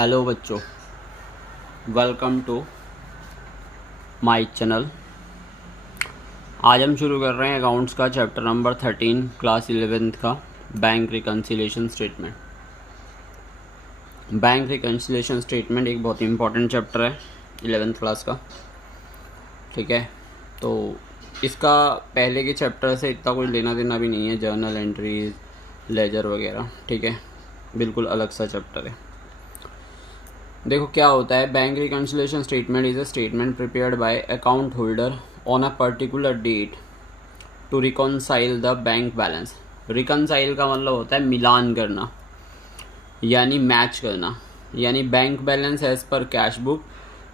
Hello बच्चों, welcome to my channel. आज हम शुरू कर रहे हैं अकाउंट्स का चैप्टर नंबर 13 क्लास 11th का bank reconciliation statement. Bank reconciliation statement एक बहुत इंपॉर्टेंट चैप्टर है 11th क्लास का। ठीक है, तो इसका पहले के चैप्टर से इतना कोई लेना देना भी नहीं है, जर्नल एंट्रीज, लेजर वगैरह। ठीक है, बिल्कुल अलग सा चैप्टर है। देखो क्या होता है, bank reconciliation statement is a statement prepared by account holder on a particular date to reconcile the bank balance. Reconcile का मतलब होता है मिलान करना, यानी मैच करना, यानी bank balance as per cash book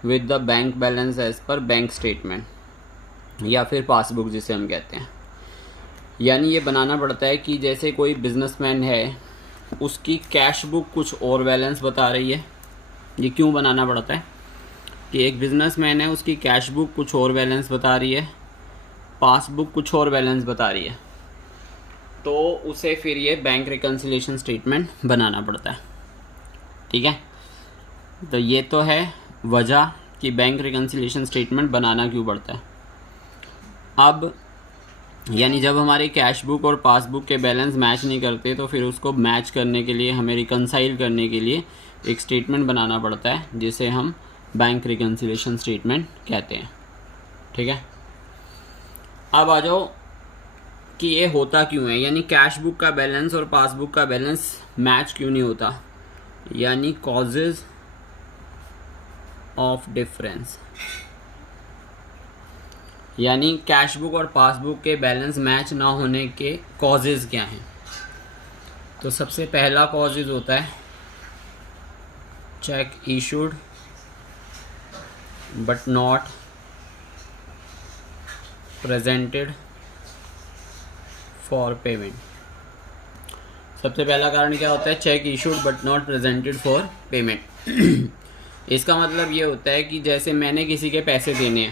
with the bank balance as per bank statement या फिर पासबुक जिसे हम कहते हैं। यानी ये बनाना पड़ता है कि जैसे कोई बिजनेसमैन है, उसकी कैश बुक कुछ और बैलेंस बता रही है। ये क्यों बनाना पड़ता है कि एक बिजनेसमैन है, उसकी कैश बुक कुछ और बैलेंस बता रही है, पासबुक कुछ और बैलेंस बता रही है, तो उसे फिर ये बैंक रिकन्सिलिएशन स्टेटमेंट बनाना पड़ता है। ठीक है, तो ये तो है वजह कि बैंक रिकन्सिलिएशन स्टेटमेंट बनाना क्यों पड़ता है। अब यानी जब हमारे कैश बुक और पासबुक के बैलेंस मैच नहीं करते, तो फिर उसको मैच करने के लिए, हमें रिकन्साइल करने के लिए एक स्टेटमेंट बनाना पड़ता है, जिसे हम बैंक रिकन्सिलिएशन स्टेटमेंट कहते हैं। ठीक है, अब आ जाओ कि ये होता क्यों है, यानी कैश बुक का बैलेंस और पासबुक का बैलेंस मैच क्यों नहीं होता, यानी कॉजेज ऑफ डिफरेंस। यानी कैश बुक और पासबुक के बैलेंस मैच ना होने के कॉजेज क्या हैं। तो सबसे पहला कॉजेज होता है check issued but not presented for payment. सबसे पहला कारण क्या होता है, check issued but not presented for payment. इसका मतलब ये होता है कि जैसे मैंने किसी के पैसे देने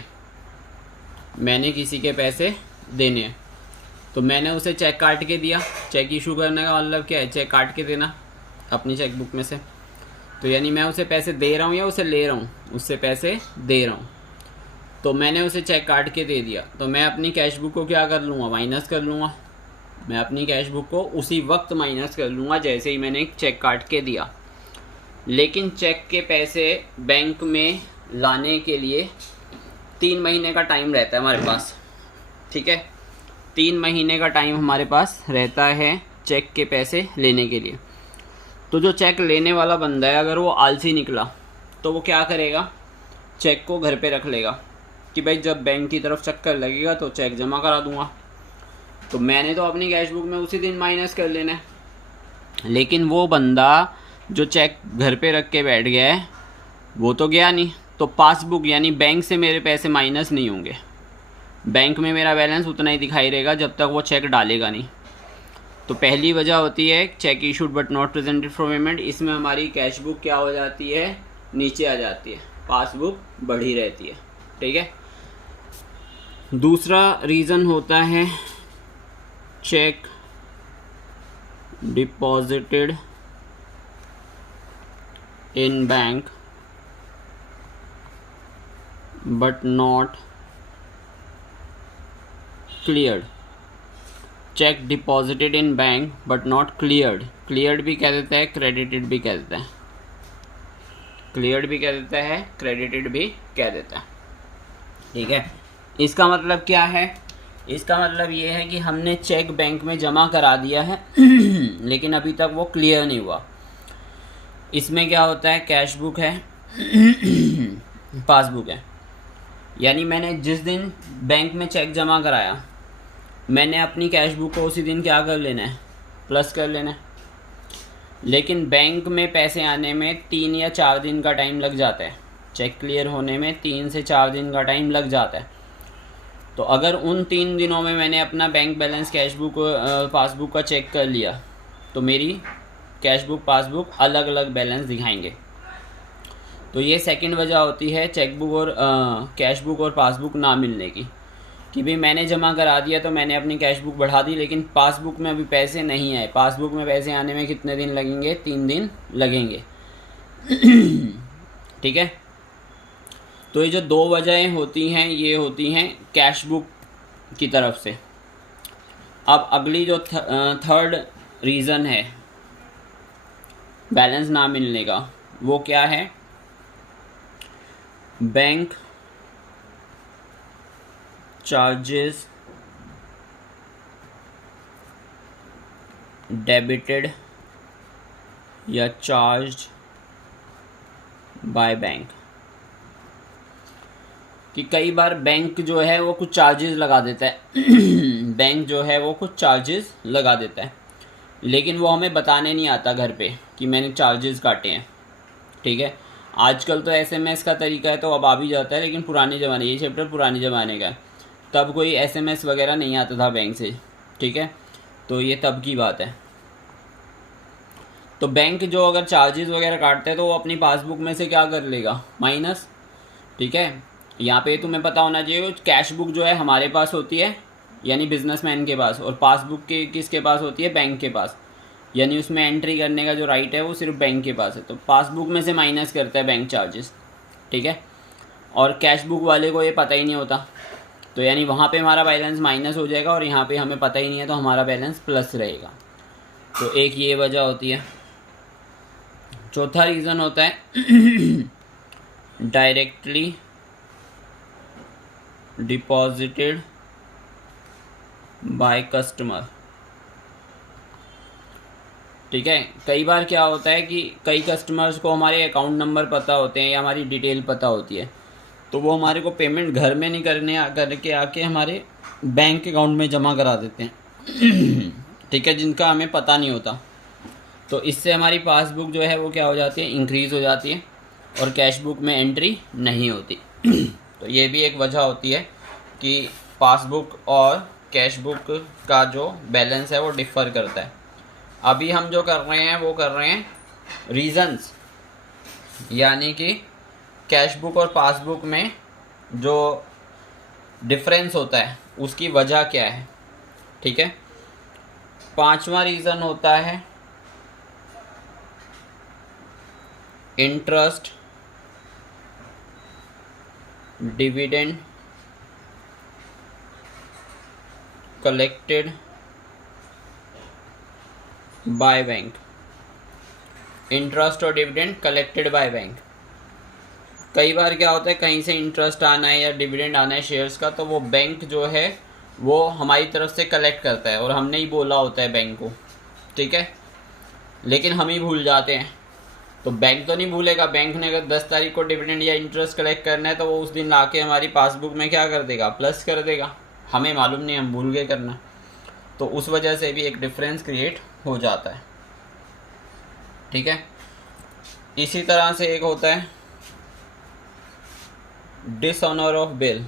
हैं, तो मैंने उसे चेक काट के दिया। चेक इशू करने का मतलब क्या है, चेक काट के देना अपनी चेक बुक में से। तो यानी मैं उसे पैसे दे रहा हूँ या उसे ले रहा हूँ, उससे पैसे दे रहा हूँ। तो मैंने उसे चेक काट के दे दिया, तो मैं अपनी कैश बुक को क्या कर लूँगा, माइनस कर लूँगा। मैं अपनी कैश बुक को उसी वक्त माइनस कर लूँगा जैसे ही मैंने एक चेक काट के दिया। लेकिन चेक के पैसे बैंक में लाने के लिए 3 महीने का टाइम रहता है हमारे पास। ठीक है, 3 महीने का टाइम हमारे पास रहता है चेक के पैसे लेने के लिए। तो जो चेक लेने वाला बंदा है, अगर वो आलसी निकला तो वो क्या करेगा, चेक को घर पे रख लेगा कि भाई जब बैंक की तरफ चक्कर लगेगा तो चेक जमा करा दूंगा। तो मैंने तो अपनी कैश बुक में उसी दिन माइनस कर लेना है। लेकिन वो बंदा जो चेक घर पे रख के बैठ गया है, वो तो गया नहीं। तो पासबुक यानी बैंक से मेरे पैसे माइनस नहीं होंगे, बैंक में मेरा बैलेंस उतना ही दिखाई देगा जब तक वो चेक डालेगा नहीं। तो पहली वजह होती है check issued but not presented for payment. इसमें हमारी कैश बुक क्या हो जाती है, नीचे आ जाती है, पासबुक बढ़ी रहती है। ठीक है, दूसरा रीज़न होता है check deposited in bank but not cleared. Check deposited in bank but not cleared. Cleared भी कह देता है, क्रेडिटेड भी कह देता है। क्लियर्ड भी कह देता है, क्रेडिटेड भी कह देता है। ठीक है, इसका मतलब क्या है, इसका मतलब ये है कि हमने चेक बैंक में जमा करा दिया है लेकिन अभी तक वो क्लियर नहीं हुआ। इसमें क्या होता है, कैश बुक है पासबुक है, यानी मैंने जिस दिन बैंक में चेक जमा कराया, मैंने अपनी कैश बुक को उसी दिन क्या कर लेना है, प्लस कर लेना है। लेकिन बैंक में पैसे आने में 3 या 4 दिन का टाइम लग जाता है। चेक क्लियर होने में 3 से 4 दिन का टाइम लग जाता है। तो अगर उन 3 दिनों में मैंने अपना bank balance, cash book, passbook का चेक कर लिया, तो मेरी कैश बुक, पासबुक अलग अलग बैलेंस दिखाएंगे। तो ये सेकंड वजह होती है चेक बुक और कैश बुक और पासबुक ना मिलने की, कि भाई मैंने जमा करा दिया तो मैंने अपनी कैश बुक बढ़ा दी, लेकिन पासबुक में अभी पैसे नहीं आए। पासबुक में पैसे आने में कितने दिन लगेंगे, 3 दिन लगेंगे। ठीक है। तो ये जो दो वजहें होती हैं ये होती हैं कैश बुक की तरफ से। अब अगली जो थर्ड रीज़न है बैलेंस ना मिलने का, वो क्या है? बैंक चार्जेस डेबिटेड या चार्ज्ड बाय बैंक। कि कई बार बैंक जो है वो कुछ चार्जेस लगा देता है बैंक जो है वो कुछ चार्जेस लगा देता है, लेकिन वो हमें बताने नहीं आता घर पे कि मैंने चार्जेस काटे हैं। ठीक है, आजकल तो एसएमएस का तरीका है तो अब आ भी जाता है, लेकिन पुराने ज़माने, ये चैप्टर पुराने ज़माने का है, तब कोई एसएमएस वगैरह नहीं आता था बैंक से। ठीक है, तो ये तब की बात है। तो बैंक जो अगर चार्जेस वगैरह काटते हैं तो वो अपनी पासबुक में से क्या कर लेगा? माइनस। ठीक है, यहाँ पे तुम्हें पता होना चाहिए कैश बुक जो है हमारे पास होती है यानी बिजनेसमैन के पास, और पासबुक के किसके पास होती है? बैंक के पास। यानी उसमें एंट्री करने का जो राइट है वो सिर्फ बैंक के पास है, तो पासबुक में से माइनस करता है बैंक चार्जेस। ठीक है, और कैश बुक वाले को ये पता ही नहीं होता, तो यानी वहाँ पे हमारा बैलेंस माइनस हो जाएगा और यहाँ पे हमें पता ही नहीं है तो हमारा बैलेंस प्लस रहेगा। तो एक ये वजह होती है। चौथा रीज़न होता है डायरेक्टली डिपॉजिटेड बाय कस्टमर। ठीक है, कई बार क्या होता है कि कई कस्टमर्स को हमारे अकाउंट नंबर पता होते हैं या हमारी डिटेल पता होती है, तो वो हमारे को पेमेंट घर में नहीं करके आके हमारे बैंक अकाउंट में जमा करा देते हैं ठीक है, जिनका हमें पता नहीं होता। तो इससे हमारी पासबुक जो है वो क्या हो जाती है? इंक्रीज़ हो जाती है और कैश बुक में एंट्री नहीं होती तो ये भी एक वजह होती है कि पासबुक और कैश बुक का जो बैलेंस है वो डिफ़र करता है। अभी हम जो कर रहे हैं वो कर रहे हैं रीज़न्स, यानी कि कैश बुक और पासबुक में जो डिफरेंस होता है उसकी वजह क्या है। ठीक है, पांचवा रीज़न होता है interest dividend collected by bank. Interest और डिविडेंड कलेक्टेड बाय बैंक। कई बार क्या होता है, कहीं से इंटरेस्ट आना है या डिविडेंड आना है शेयर्स का, तो वो बैंक जो है वो हमारी तरफ से कलेक्ट करता है और हमने ही बोला होता है बैंक को। ठीक है, लेकिन हम ही भूल जाते हैं, तो बैंक तो नहीं भूलेगा। बैंक ने अगर 10 तारीख को डिविडेंड या इंटरेस्ट कलेक्ट करना है तो वो उस दिन लाके हमारी पासबुक में क्या कर देगा? प्लस कर देगा। हमें मालूम नहीं, हम भूल गए करना, तो उस वजह से भी एक डिफरेंस क्रिएट हो जाता है। ठीक है, इसी तरह से एक होता है डिसऑनर ऑफ बिल।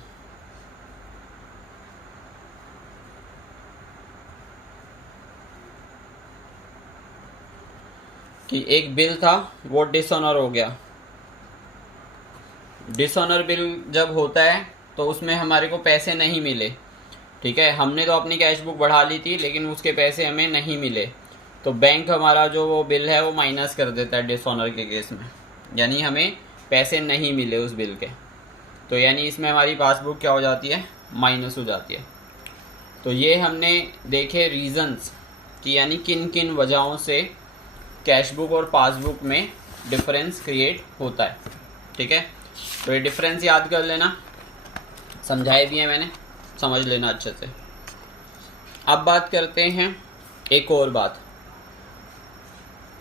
कि एक बिल था वो डिसऑनर हो गया। डिसऑनर बिल जब होता है तो उसमें हमारे को पैसे नहीं मिले। ठीक है, हमने तो अपनी कैश बुक बढ़ा ली थी लेकिन उसके पैसे हमें नहीं मिले, तो बैंक हमारा जो वो बिल है वो माइनस कर देता है डिसऑनर के केस में, यानी हमें पैसे नहीं मिले उस बिल के। तो यानी इसमें हमारी पासबुक क्या हो जाती है? माइनस हो जाती है। तो ये हमने देखे रीज़न्स कि यानी किन किन वजहों से कैश बुक और पासबुक में डिफरेंस क्रिएट होता है। ठीक है, तो ये डिफरेंस याद कर लेना, समझाए भी हैं मैंने, समझ लेना अच्छे से। अब बात करते हैं एक और बात,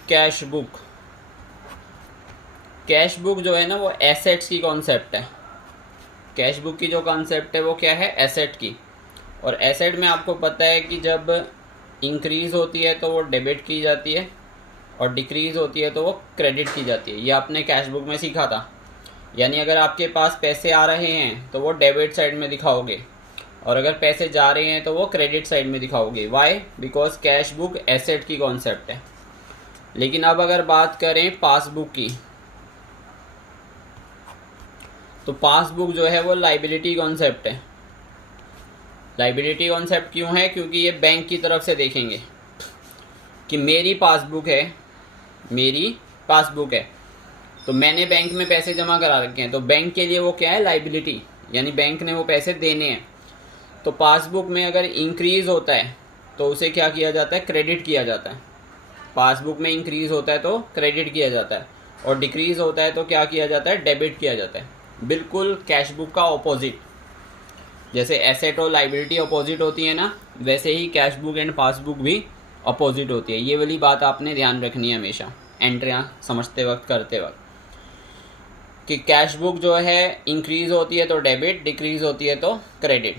कैश बुक। कैश बुक जो है ना वो एसेट्स की कॉन्सेप्ट है। कैश बुक की जो कॉन्सेप्ट है वो क्या है? एसेट की। और एसेट में आपको पता है कि जब इंक्रीज़ होती है तो वो डेबिट की जाती है और डिक्रीज़ होती है तो वो क्रेडिट की जाती है। ये आपने कैश बुक में सीखा था। यानी अगर आपके पास पैसे आ रहे हैं तो वो डेबिट साइड में दिखाओगे, और अगर पैसे जा रहे हैं तो वो क्रेडिट साइड में दिखाओगे। Why? Because cash book asset की कॉन्सेप्ट है। लेकिन अब अगर बात करें पासबुक की, तो पासबुक जो है वो लाइबिलिटी कॉन्सेप्ट है। लाइबिलिटी कॉन्सेप्ट क्यों है? क्योंकि ये बैंक की तरफ से देखेंगे कि मेरी पासबुक है, मेरी पासबुक है, तो मैंने बैंक में पैसे जमा करा रखे हैं, तो बैंक के लिए वो क्या है, लाइबिलिटी, यानी बैंक ने वो पैसे देने हैं। तो पासबुक में अगर इंक्रीज़ होता है तो उसे क्या किया जाता है, क्रेडिट किया जाता है। पासबुक में इंक्रीज़ होता है तो क्रेडिट किया जाता है, और डिक्रीज़ होता है तो क्या किया जाता है, डेबिट किया जाता है। बिल्कुल कैश बुक का ऑपोजिट, जैसे एसेट और लाइबिलिटी अपोजिट होती है ना, वैसे ही कैश बुक एंड पासबुक भी अपोजिट होती है। ये वाली बात आपने ध्यान रखनी है हमेशा एंट्रियाँ समझते वक्त, करते वक्त, कि कैश बुक जो है इंक्रीज़ होती है तो डेबिट, डिक्रीज़ होती है तो क्रेडिट,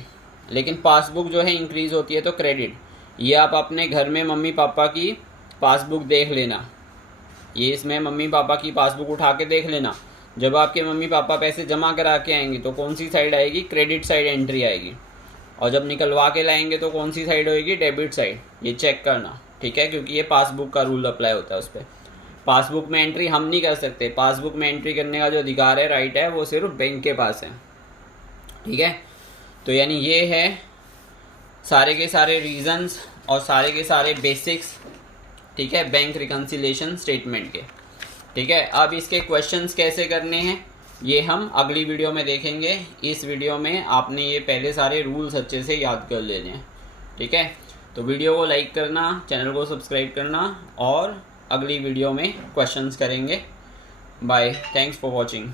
लेकिन पासबुक जो है इंक्रीज़ होती है तो क्रेडिट। ये आप अपने घर में मम्मी पापा की पासबुक देख लेना, ये इसमें मम्मी पापा की पासबुक उठा के देख लेना। जब आपके मम्मी पापा पैसे जमा करा के आएंगे तो कौन सी साइड आएगी, क्रेडिट साइड एंट्री आएगी, और जब निकलवा के लाएंगे तो कौन सी साइड होएगी, डेबिट साइड। ये चेक करना, ठीक है, क्योंकि ये पासबुक का रूल अप्लाई होता है उस पर। पासबुक में एंट्री हम नहीं कर सकते, पासबुक में एंट्री करने का जो अधिकार है, राइट है, वो सिर्फ बैंक के पास है, ठीक है। तो यानी ये है सारे के सारे रीजंस और सारे के सारे बेसिक्स, ठीक है, बैंक रिकन्सिलिएशन स्टेटमेंट के, ठीक है। अब इसके क्वेश्चंस कैसे करने हैं ये हम अगली वीडियो में देखेंगे। इस वीडियो में आपने ये पहले सारे रूल्स अच्छे से याद कर लेने हैं, ठीक है। तो वीडियो को लाइक करना, चैनल को सब्सक्राइब करना, और अगली वीडियो में क्वेश्चंस करेंगे। Bye, thanks for watching.